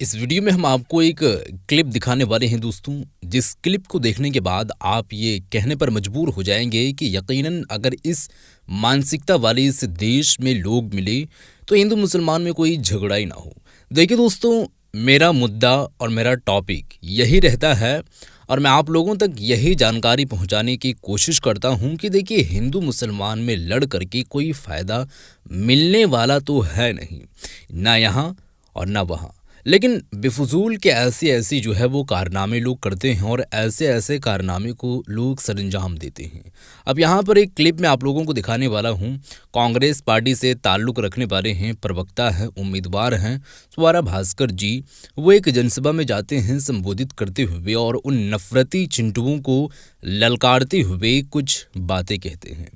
इस वीडियो में हम आपको एक क्लिप दिखाने वाले हैं दोस्तों। जिस क्लिप को देखने के बाद आप ये कहने पर मजबूर हो जाएंगे कि यकीनन अगर इस मानसिकता वाले इस देश में लोग मिले तो हिंदू मुसलमान में कोई झगड़ा ही ना हो। देखिए दोस्तों, मेरा मुद्दा और मेरा टॉपिक यही रहता है और मैं आप लोगों तक यही जानकारी पहुंचाने की कोशिश करता हूं कि देखिए, हिंदू मुसलमान में लड़ करके कोई फ़ायदा मिलने वाला तो है नहीं, ना यहाँ और ना वहाँ। लेकिन बेफजूल के ऐसे ऐसे जो है वो कारनामे लोग करते हैं और ऐसे ऐसे कारनामे को लोग सरंजाम देते हैं। अब यहाँ पर एक क्लिप मैं आप लोगों को दिखाने वाला हूँ। कांग्रेस पार्टी से ताल्लुक़ रखने वाले हैं, प्रवक्ता हैं, उम्मीदवार हैं स्वरा भास्कर जी। वो एक जनसभा में जाते हैं संबोधित करते हुए और उन नफरती चिंटुओं को ललकारते हुए कुछ बातें कहते हैं,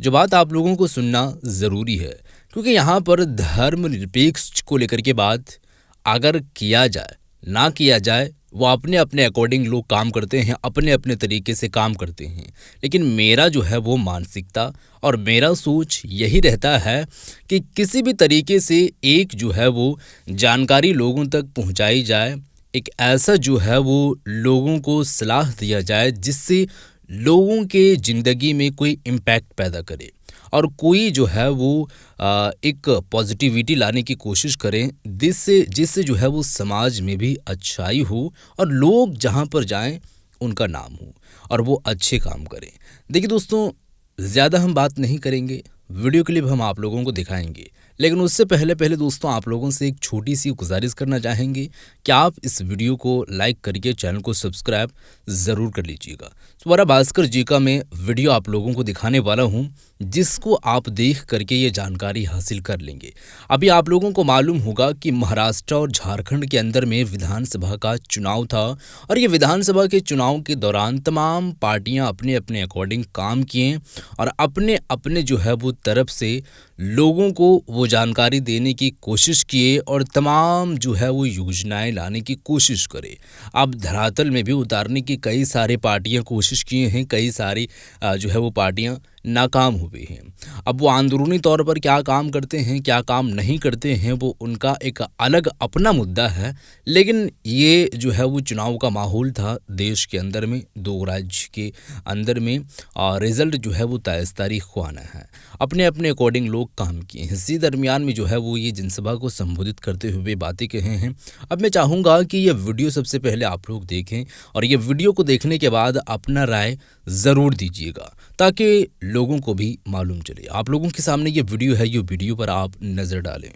जो बात आप लोगों को सुनना ज़रूरी है, क्योंकि यहाँ पर धर्मनिरपेक्ष को लेकर के बात अगर किया जाए ना किया जाए, वो अपने अपने अकॉर्डिंग लोग काम करते हैं, अपने अपने तरीके से काम करते हैं। लेकिन मेरा जो है वो मानसिकता और मेरा सोच यही रहता है कि किसी भी तरीके से एक जो है वो जानकारी लोगों तक पहुंचाई जाए, एक ऐसा जो है वो लोगों को सलाह दिया जाए जिससे लोगों के ज़िंदगी में कोई इम्पैक्ट पैदा करे और कोई जो है वो एक पॉजिटिविटी लाने की कोशिश करें, जिससे जो है वो समाज में भी अच्छाई हो और लोग जहाँ पर जाएं उनका नाम हो और वो अच्छे काम करें। देखिए दोस्तों, ज़्यादा हम बात नहीं करेंगे, वीडियो क्लिप हम आप लोगों को दिखाएंगे, लेकिन उससे पहले दोस्तों आप लोगों से एक छोटी सी गुजारिश करना चाहेंगे कि आप इस वीडियो को लाइक करके चैनल को सब्सक्राइब ज़रूर कर लीजिएगा। स्वरा भास्कर जी का मैं वीडियो आप लोगों को दिखाने वाला हूं, जिसको आप देख करके ये जानकारी हासिल कर लेंगे। अभी आप लोगों को मालूम होगा कि महाराष्ट्र और झारखंड के अंदर में विधानसभा का चुनाव था और ये विधानसभा के चुनाव के दौरान तमाम पार्टियां अपने अपने अकॉर्डिंग काम किए और अपने अपने जो है वो तरफ से लोगों को वो जानकारी देने की कोशिश किए और तमाम जो है वो योजनाएं लाने की कोशिश करे। अब धरातल में भी उतारने की कई सारी पार्टियां कोशिश किए हैं, कई सारी जो है वो पार्टियां नाकाम हुई हैं। अब वो अंदरूनी तौर पर क्या काम करते हैं, क्या काम नहीं करते हैं, वो उनका एक अलग अपना मुद्दा है। लेकिन ये जो है वो चुनाव का माहौल था देश के अंदर में, दो राज्य के अंदर में, और रिज़ल्ट जो है वो 23 तारीख को आना है। अपने अपने अकॉर्डिंग लोग काम किए हैं। इसी दरमियान में जो है वो ये जनसभा को संबोधित करते हुए बातें कहे हैं। अब मैं चाहूँगा कि ये वीडियो सबसे पहले आप लोग देखें और ये वीडियो को देखने के बाद अपना राय ज़रूर दीजिएगा, ताकि लोगों को भी मालूम चले। आप लोगों के सामने ये वीडियो है, ये वीडियो पर आप नजर डालें।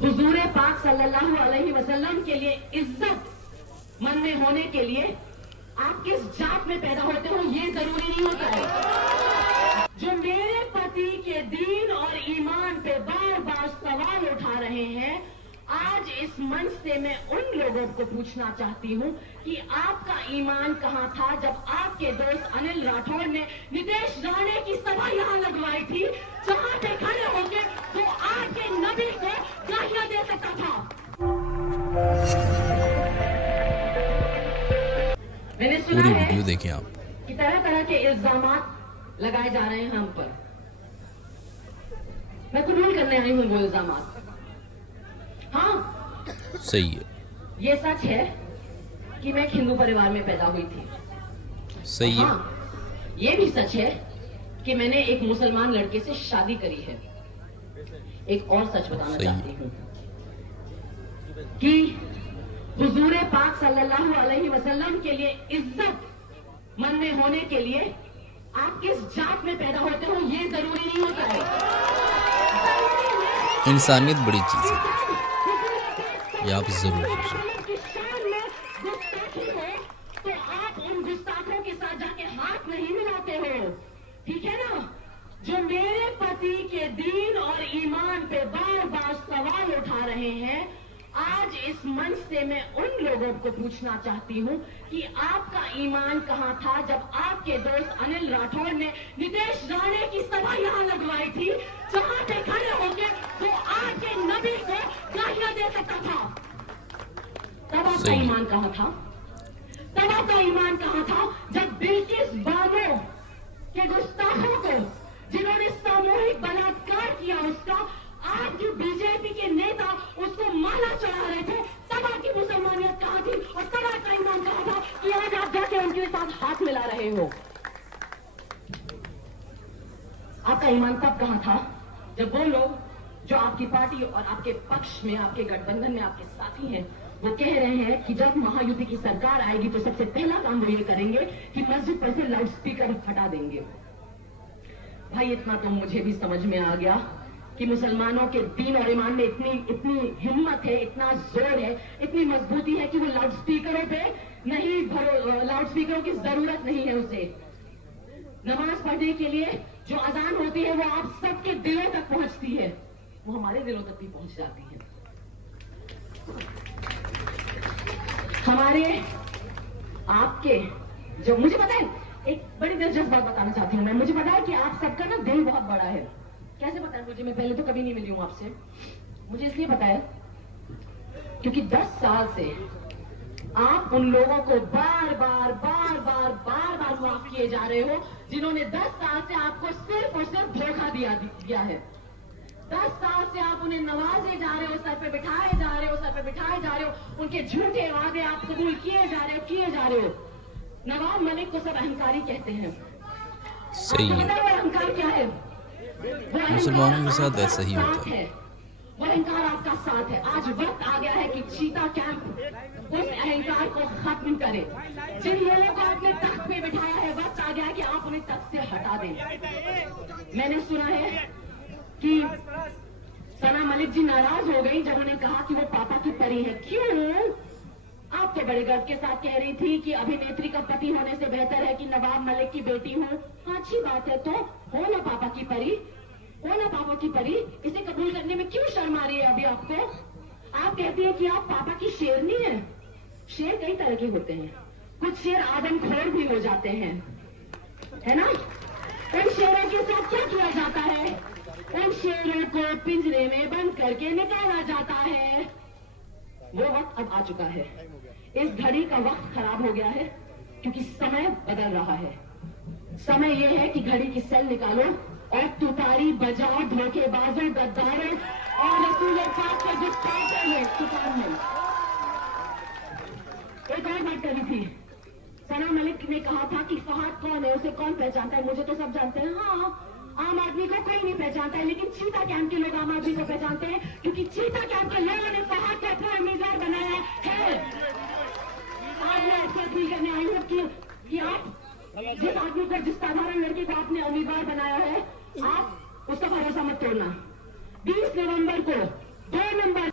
हुजूर पाक सल्लल्लाहु अलैहि वसल्लम के लिए इज्जत मन में होने के लिए आप किस जात में पैदा होते हो ये जरूरी नहीं होता है। जो मेरे पति के दीन और ईमान पे बार बार सवाल उठा रहे हैं, आज इस मंच से मैं उन लोगों को पूछना चाहती हूं कि आपका ईमान कहां था जब आपके दोस्त अनिल राठौड़ ने नितेश राणे की सभा यहां लगवाई थी, जहां पे खड़े होके वो आज के नबी को गालियां दे सकता था। मैंने सुना पूरी है वीडियो देखें आप कि तरह तरह के इल्जामात लगाए जा रहे हैं हम पर। मैं कबूल करने आई हूं वो इल्जामात। हाँ, सही है, ये सच है कि मैं एक हिंदू परिवार में पैदा हुई थी। सही है। हाँ, ये भी सच है कि मैंने एक मुसलमान लड़के से शादी करी है। एक और सच बताना चाहती हूँ कि हुजूर पाक सल्लल्लाहु अलैहि वसल्लम के लिए इज्जत मन में होने के लिए आप किस जात में पैदा होते हो ये जरूरी नहीं होता है। इंसानियत बड़ी चीज़ है, ये आप ज़रूर कीजिए। तो आप उन गुस्ताखों के साथ जाके हाथ नहीं मिलाते हो, ठीक है ना। जो मेरे पति के दीन और ईमान पे बार बार सवाल उठा रहे हैं, आज इस मंच से मैं उन लोगों को पूछना चाहती हूं कि आपका ईमान कहां था जब आपके दोस्त अनिल राठौड़ ने नितेश राणे की सभा यहां लगवाई थी, जहां पे खड़े होके वो आज के नबी को गालियां दे सकता था। तब आपका ईमान कहां था? तब आपका ईमान कहां था जब बिल्किस बानो के गुस्ताखों को, जिन्होंने सामूहिक बलात्कार किया, उसका आज जो बीजेपी के नेता उसको माला चढ़ा रहे थे, तब आपकी के साथ हाथ मिला रहे हो। आपका ईमान तब कहां था जब वो लोग जो आपकी पार्टी और आपके पक्ष में, आपके गठबंधन में आपके साथी हैं, वो कह रहे हैं कि जब महायुति की सरकार आएगी तो सबसे पहला काम वो ये करेंगे कि मस्जिद पर से लाउड स्पीकर हटा देंगे। भाई इतना तो मुझे भी समझ में आ गया कि मुसलमानों के दीन और ईमान में इतनी हिम्मत है, इतना जोर है, इतनी मजबूती है कि वो लाउड स्पीकरों पे नहीं, लाउड स्पीकरों की जरूरत नहीं है उसे। नमाज पढ़ने के लिए जो अजान होती है वो आप सबके दिलों तक पहुंचती है, वो हमारे दिलों तक भी पहुंच जाती है। हमारे आपके जो, मुझे पता है, एक बड़ी दिलचस्प बात बताना चाहती हूँ मैं। मुझे पता है कि आप सबका ना दिल बहुत बड़ा है। कैसे पता है मुझे? मैं पहले तो कभी नहीं मिली हूं आपसे। मुझे इसलिए पता है क्योंकि 10 साल से आप उन लोगों को बार बार माफ किए जा रहे हो जिन्होंने 10 साल से आपको सिर्फ और सिर्फ धोखा दिया है। 10 साल से आप उन्हें नवाजे जा रहे हो, सर पे बिठाए जा रहे हो, उनके झूठे वादे आप कबूल किए जा रहे हो। नवाब मलिक को सब अहंकारी कहते हैं। सही है, वो अहंकार क्या है? मुसलमानों के साथ ऐसा ही होता है। वो अहंकार आपका साथ है। आज वक्त आ गया है कि चीता कैंप उस अहंकार को खत्म करे। जिन लोगों को आपने तख्त पे बिठाया है, वक्त आ गया है कि आप उन्हें तख्त से हटा दें। मैंने सुना है कि सना मलिक जी नाराज हो गई जब उन्हें कहा कि वो पापा की परी है। क्यों? आप तो बड़े गर्व के साथ कह रही थी कि अभिनेत्री का पति होने से बेहतर है कि नवाब मलिक की बेटी हो। अच्छी बात है, तो हो ना पापा की परी। इसे कबूल करने में क्यों शर्म आ रही है अभी आपको? आप कहती है कि आप पापा की शेरनी है। शेर कई तरह के होते हैं, कुछ शेर आदमखोर भी हो जाते हैं, है ना? उन शेरों के साथ क्या किया जाता है? उन शेरों को पिंजरे में बंद करके निकाला जाता है। वो वक्त अब आ चुका है। इस घड़ी का वक्त खराब हो गया है क्योंकि समय बदल रहा है। समय यह है कि घड़ी की सेल निकालो और तुतारी बजाओ धोखेबाजों, गद्दारों और रसूल पाक के गुस्ताखों में सुकान में। एक और बात करी थी, सना मलिक ने कहा था कि फहद कौन है, उसे कौन पहचानता है? मुझे तो सब जानते हैं। हाँ, आम आदमी को कोई नहीं पहचानता है, लेकिन चीता कैंप के लोग आम आदमी को पहचानते हैं क्योंकि चीता कैंप के लोगों ने फहद को अपना उम्मीदवार बनाया है। आज मैं आपसे अपील करने आई हूँ कि आप जिस आदमी को, जिस साधारण लड़के को आपने उम्मीदवार बनाया है, आप उसका भरोसा मत तोड़ना। 20 नवंबर को 2 नंबर।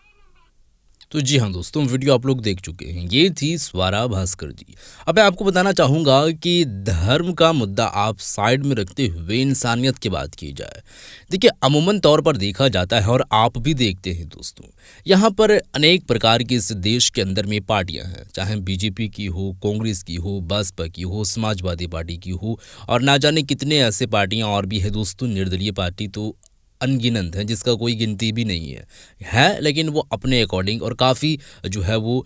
तो जी हाँ दोस्तों, वीडियो आप लोग देख चुके हैं। ये थी स्वरा भास्कर जी। अब मैं आपको बताना चाहूँगा कि धर्म का मुद्दा आप साइड में रखते हुए इंसानियत की बात की जाए। देखिए, अमूमन तौर पर देखा जाता है और आप भी देखते हैं दोस्तों, यहाँ पर अनेक प्रकार की इस देश के अंदर में पार्टियाँ हैं, चाहे बीजेपी की हो, कांग्रेस की हो, बसपा की हो, समाजवादी पार्टी की हो और ना जाने कितने ऐसे पार्टियाँ और भी है दोस्तों। निर्दलीय पार्टी तो अनगिनत है, जिसका कोई गिनती भी नहीं है, लेकिन वो अपने अकॉर्डिंग और काफ़ी जो है वो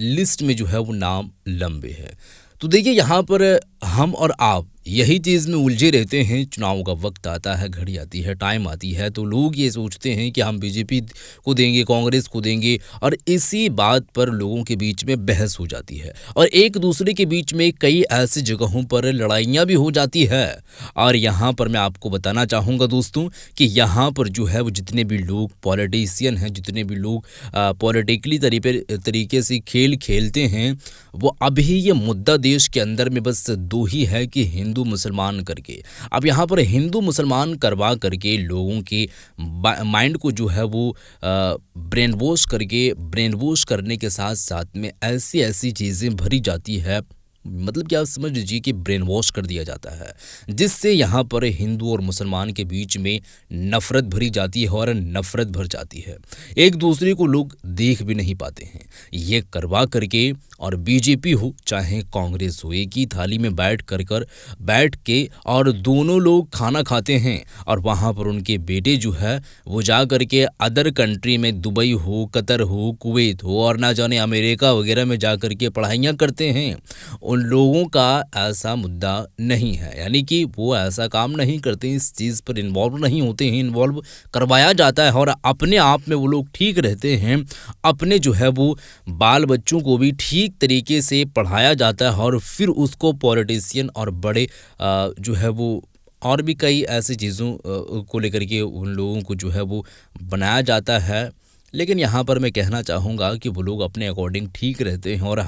लिस्ट में जो है वो नाम लंबे हैं। तो देखिए, यहाँ पर हम और आप यही चीज़ में उलझे रहते हैं। चुनाव का वक्त आता है, घड़ी आती है, टाइम आती है, तो लोग ये सोचते हैं कि हम बीजेपी को देंगे, कांग्रेस को देंगे, और इसी बात पर लोगों के बीच में बहस हो जाती है और एक दूसरे के बीच में कई ऐसी जगहों पर लड़ाइयाँ भी हो जाती है। और यहाँ पर मैं आपको बताना चाहूँगा दोस्तों कि यहाँ पर जो है वो जितने भी लोग पॉलिटिशियन हैं, जितने भी लोग पॉलिटिकली तरीके से खेल खेलते हैं, वो अभी ये मुद्दा देश के अंदर में बस 2 ही है कि हिंदू मुसलमान करके। अब यहाँ पर हिंदू मुसलमान करवा करके लोगों के माइंड को जो है वो ब्रेन वॉश करने के साथ साथ में ऐसी चीज़ें भरी जाती है, मतलब कि आप समझ लीजिए कि ब्रेन वॉश कर दिया जाता है, जिससे यहाँ पर हिंदू और मुसलमान के बीच में नफ़रत भरी जाती है और नफ़रत भर जाती है। एक दूसरे को लोग देख भी नहीं पाते हैं। ये करवा करके, और बीजेपी हो चाहे कांग्रेस हो, एक ही थाली में बैठ के और दोनों लोग खाना खाते हैं और वहाँ पर उनके बेटे जो है वो जा कर के अदर कंट्री में, दुबई हो, कतर हो, कुवैत हो और ना जाने अमेरिका वगैरह में जा कर के पढ़ाइयाँ करते हैं। उन लोगों का ऐसा मुद्दा नहीं है, यानी कि वो ऐसा काम नहीं करते, इस चीज़ पर इन्वॉल्व नहीं होते हैं। इन्वॉल्व करवाया जाता है और अपने आप में वो लोग ठीक रहते हैं, अपने जो है वो बाल बच्चों को भी ठीक ठीक तरीके से पढ़ाया जाता है और फिर उसको पॉलिटिशियन और बड़े जो है वो और भी कई ऐसी चीज़ों को लेकर के उन लोगों को जो है वो बनाया जाता है। लेकिन यहाँ पर मैं कहना चाहूँगा कि वो लोग अपने अकॉर्डिंग ठीक रहते हैं और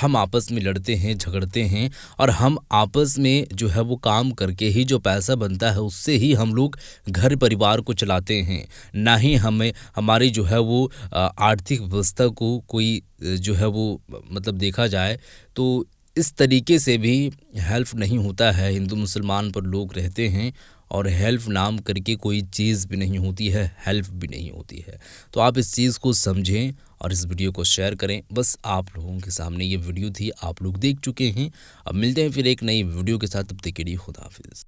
हम आपस में लड़ते हैं, झगड़ते हैं और हम आपस में जो है वो काम करके ही जो पैसा बनता है उससे ही हम लोग घर परिवार को चलाते हैं। ना ही हमें हमारी जो है वो आर्थिक व्यवस्था को कोई जो है वो मतलब देखा जाए तो इस तरीके से भी हेल्प नहीं होता है। हिंदू मुसलमान पर लोग रहते हैं और हेल्प नाम करके कोई चीज़ भी नहीं होती है, हेल्प भी नहीं होती है। तो आप इस चीज़ को समझें और इस वीडियो को शेयर करें। बस आप लोगों के सामने ये वीडियो थी, आप लोग देख चुके हैं। अब मिलते हैं फिर एक नई वीडियो के साथ, तब तक के लिए खुदा हाफिज़।